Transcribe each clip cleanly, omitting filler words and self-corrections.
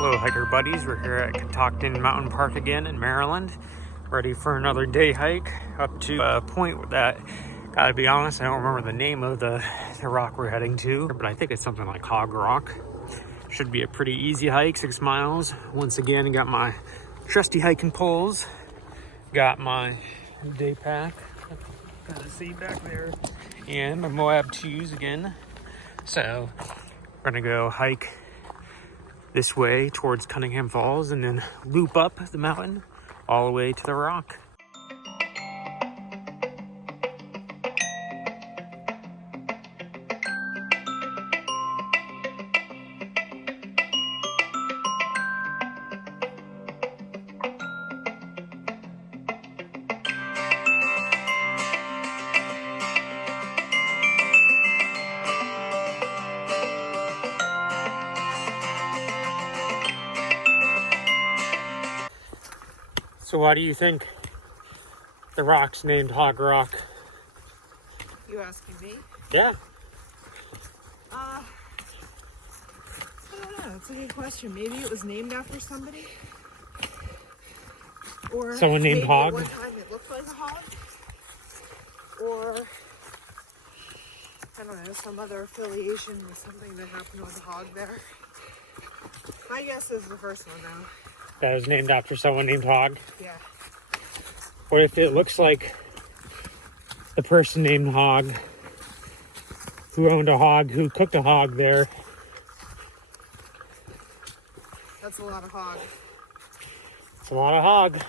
Hello hiker buddies, we're here at Catoctin Mountain Park again in Maryland, ready for another day hike up to a point that, gotta be honest, I don't remember the name of the rock we're heading to, but I think it's something like Hog Rock. Should be a pretty easy hike, 6 miles. Once again, got my trusty hiking poles, got my day pack, gotta see back there, and my Moab 2s again. So we're gonna go hike this way towards Cunningham Falls and then loop up the mountain all the way to the rock. So why do you think the rock's named Hog Rock? You asking me? Yeah. I don't know. It's a good question. Maybe it was named after somebody, or Someone named maybe Hog? At one time it looked like a hog, or I don't know, some other affiliation with something that happened with a hog there. My guess is the first one, though. That was named after someone named Hog? Yeah. What if it looks like the person named Hog who owned a hog, who cooked a hog there? That's a lot of hog. It's a lot of hog.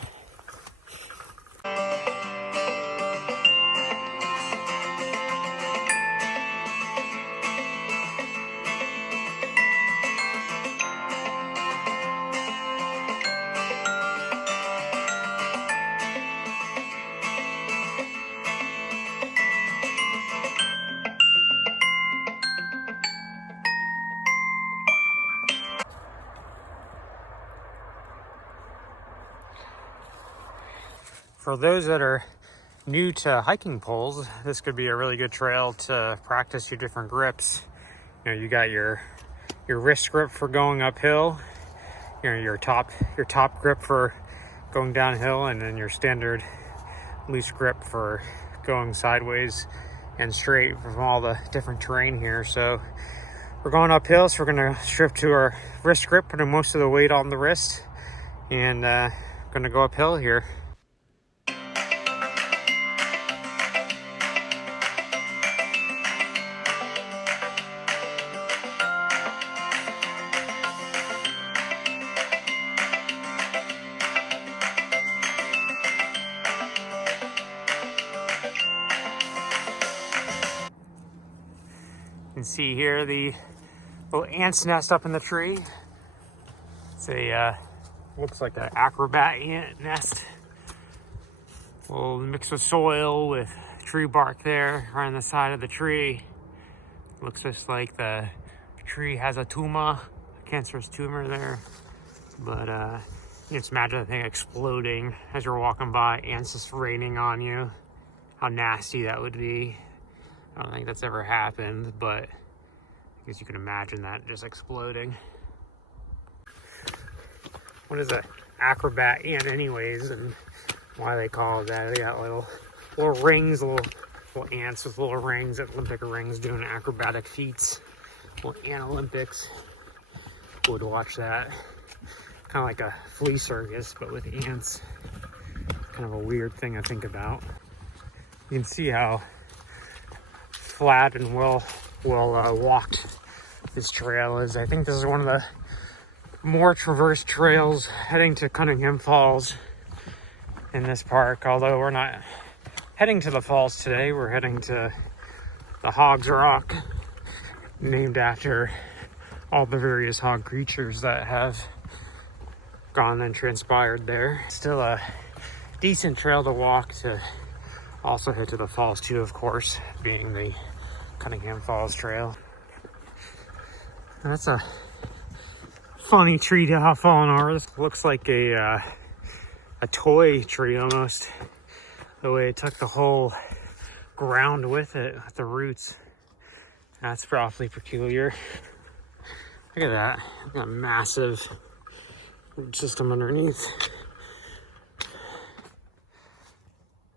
For those that are new to hiking poles, this could be a really good trail to practice your different grips. You know, you got your wrist grip for going uphill, you know, your top grip for going downhill, and then your standard loose grip for going sideways and straight from all the different terrain here. So we're going uphill, so we're going to strip to our wrist grip, putting most of the weight on the wrist, and going to go uphill here. You can see here the little ant's nest up in the tree. It's a looks like an acrobat ant nest. A little mixed with soil with tree bark there right on the side of the tree. Looks just like the tree has a tumor, a cancerous tumor there. But you can just imagine the thing exploding as you're walking by, ants just raining on you. How nasty that would be. I don't think that's ever happened, but I guess you can imagine that just exploding. What is an acrobat ant anyways, and why they call it that? They got little rings, little ants with little rings, Olympic rings, doing acrobatic feats. Little ant Olympics. Would watch that. Kind of like a flea circus, but with ants. Kind of a weird thing to think about. You can see how flat and well walked this trail is. I think this is one of the more traversed trails heading to Cunningham Falls in this park, although we're not heading to the falls today. We're heading to the Hog's Rock, named after all the various hog creatures that have gone and transpired there. Still a decent trail to walk to also head to the falls too, of course, being the Cunningham Falls Trail. And that's a funny tree to have fallen over. This looks like a toy tree almost. The way it took the whole ground with it, with the roots. That's awfully peculiar. Look at that. Got a massive root system underneath.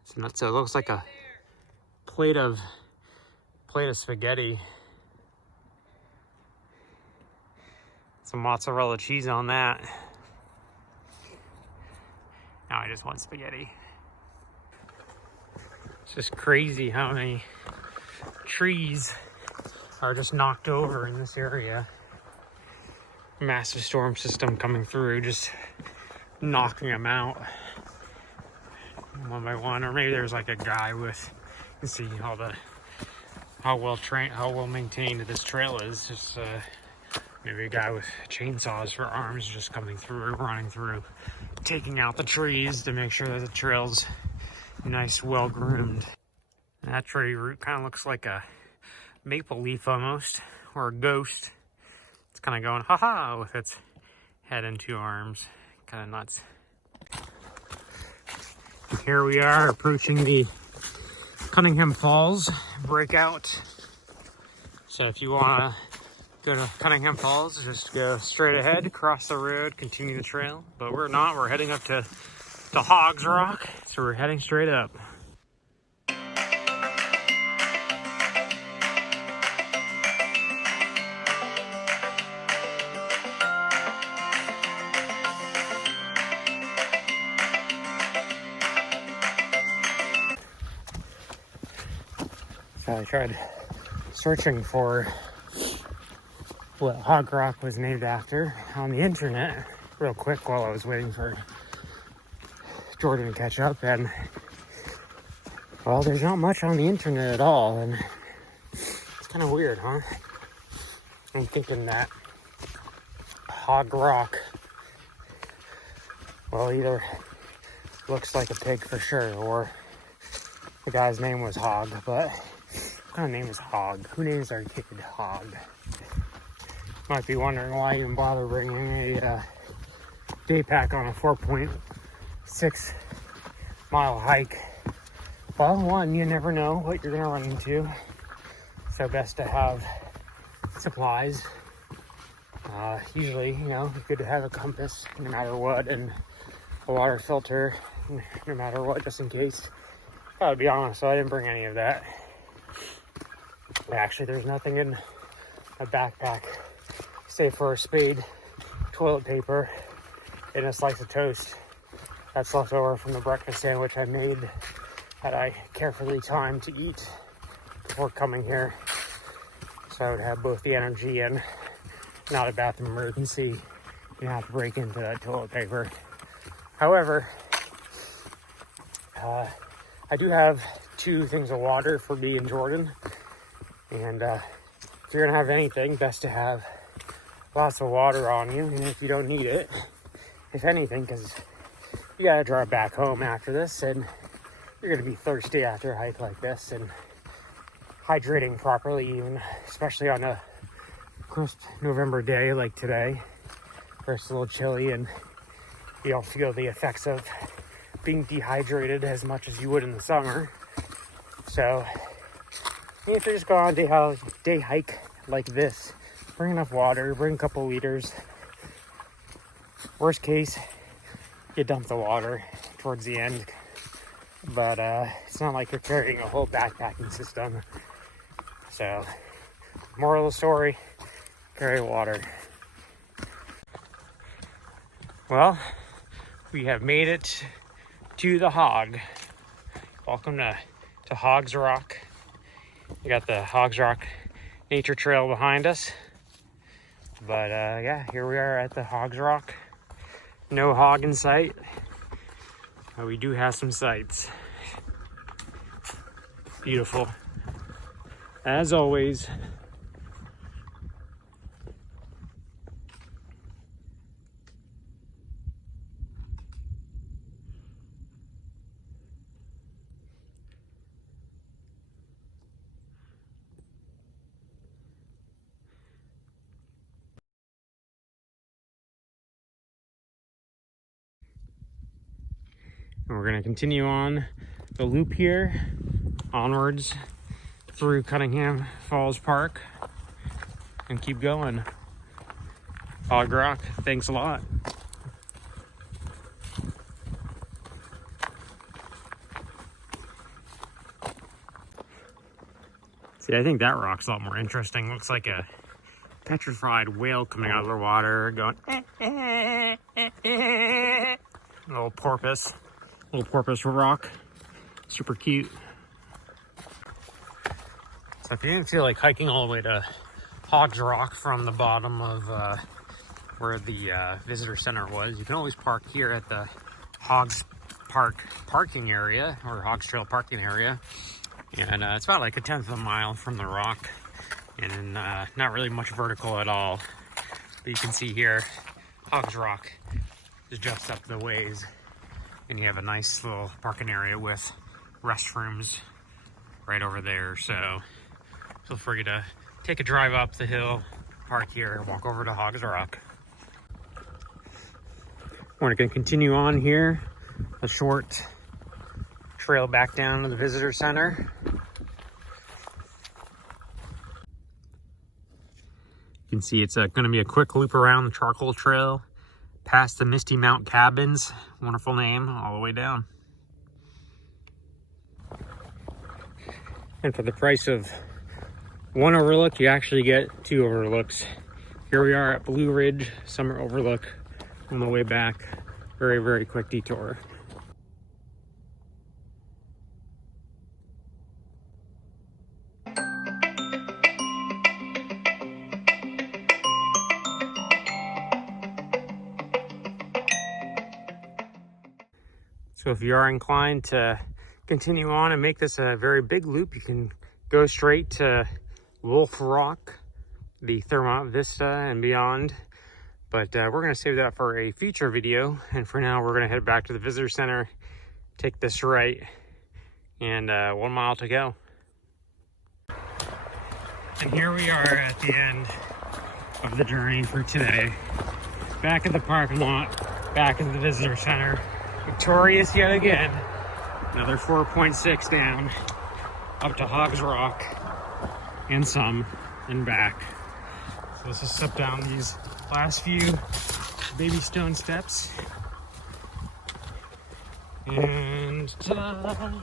It's nuts. So it looks like a plate of spaghetti. Some mozzarella cheese on that. Now I just want spaghetti. It's just crazy how many trees are just knocked over in this area. Massive storm system coming through, just knocking them out one by one. Or maybe there's like a guy with, you can see how well maintained this trail is. Just maybe a guy with chainsaws for arms just coming through, running through, taking out the trees to make sure that the trail's nice, well groomed. That tree root kind of looks like a maple leaf almost, or a ghost. It's kind of going ha-ha with its head and two arms. Kind of nuts. And here we are approaching the Cunningham Falls breakout. So if you want to go to Cunningham Falls, just go straight ahead, cross the road, continue the trail. But we're not. We're heading up to Hogs Rock. So we're heading straight up. So I tried searching for what Hog Rock was named after on the internet real quick while I was waiting for Jordan to catch up, and well, there's not much on the internet at all, and it's kind of weird, huh? I'm thinking that Hog Rock, well, either looks like a pig for sure, or the guy's name was Hog, but what kind of name is Hog? Who names their kid Hog? Might be wondering why I even bother bringing a day pack on a 4.6 mile hike. Well, one, you never know what you're gonna run into, so best to have supplies. Usually, you know, it's good to have a compass no matter what, and a water filter no matter what, just in case. I'll be honest, so I didn't bring any of that. Actually, there's nothing in my backpack save for a spade, toilet paper, and a slice of toast that's left over from the breakfast sandwich I made that I carefully timed to eat before coming here, so I would have both the energy and not a bathroom emergency. You have to break into that toilet paper. However, I do have 2 things of water for me and Jordan, and if you're gonna have anything, best to have lots of water on you, and if you don't need it, if anything, because you gotta drive back home after this, and you're gonna be thirsty after a hike like this, and hydrating properly, even especially on a crisp November day like today, where it's a little chilly and you don't feel the effects of being dehydrated as much as you would in the summer. So if you just go on a day hike like this, bring enough water, bring a couple liters. Worst case, you dump the water towards the end, but it's not like you're carrying a whole backpacking system. So moral of the story, carry water. Well, we have made it to the Hog. Welcome to Hogs Rock. We got the Hogs Rock Nature Trail behind us. But yeah, here we are at the Hogs Rock. No hog in sight. But we do have some sights. Beautiful. As always. And we're going to continue on the loop here, onwards through Cunningham Falls Park, and keep going. Hog Rock, thanks a lot. See, I think that rock's a lot more interesting. Looks like a petrified whale coming out of the water, going little porpoise rock, super cute. So if you didn't feel like hiking all the way to Hogs Rock from the bottom of where the visitor center was, you can always park here at the Hogs Park parking area, or Hogs Trail parking area, and it's about like a 1/10 of a mile from the rock, and not really much vertical at all. But you can see here, Hogs Rock is just up the ways, and you have a nice little parking area with restrooms right over there. So feel free to take a drive up the hill, park here, and walk over to Hogs Rock. We're going to continue on here, a short trail back down to the visitor center. You can see it's going to be a quick loop around the charcoal trail, past the Misty Mount Cabins, wonderful name, all the way down. And for the price of one overlook, you actually get 2 overlooks. Here we are at Blue Ridge Summer Overlook on the way back. Very, very quick detour. So if you are inclined to continue on and make this a very big loop, you can go straight to Wolf Rock, the Thermont Vista, and beyond. But we're going to save that for a future video. And for now, we're going to head back to the visitor center, take this right, and 1 mile to go. And here we are at the end of the journey for today. Back at the parking lot, back at the visitor center. Victorious yet again. Another 4.6 down, up to Hogs Rock, and some, and back. So let's just step down these last few baby stone steps. And ta-da!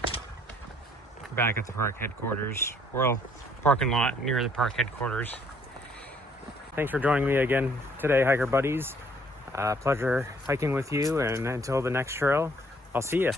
Back at the park headquarters. Well, parking lot near the park headquarters. Thanks for joining me again today, hiker buddies. Pleasure hiking with you, and until the next trail, I'll see you.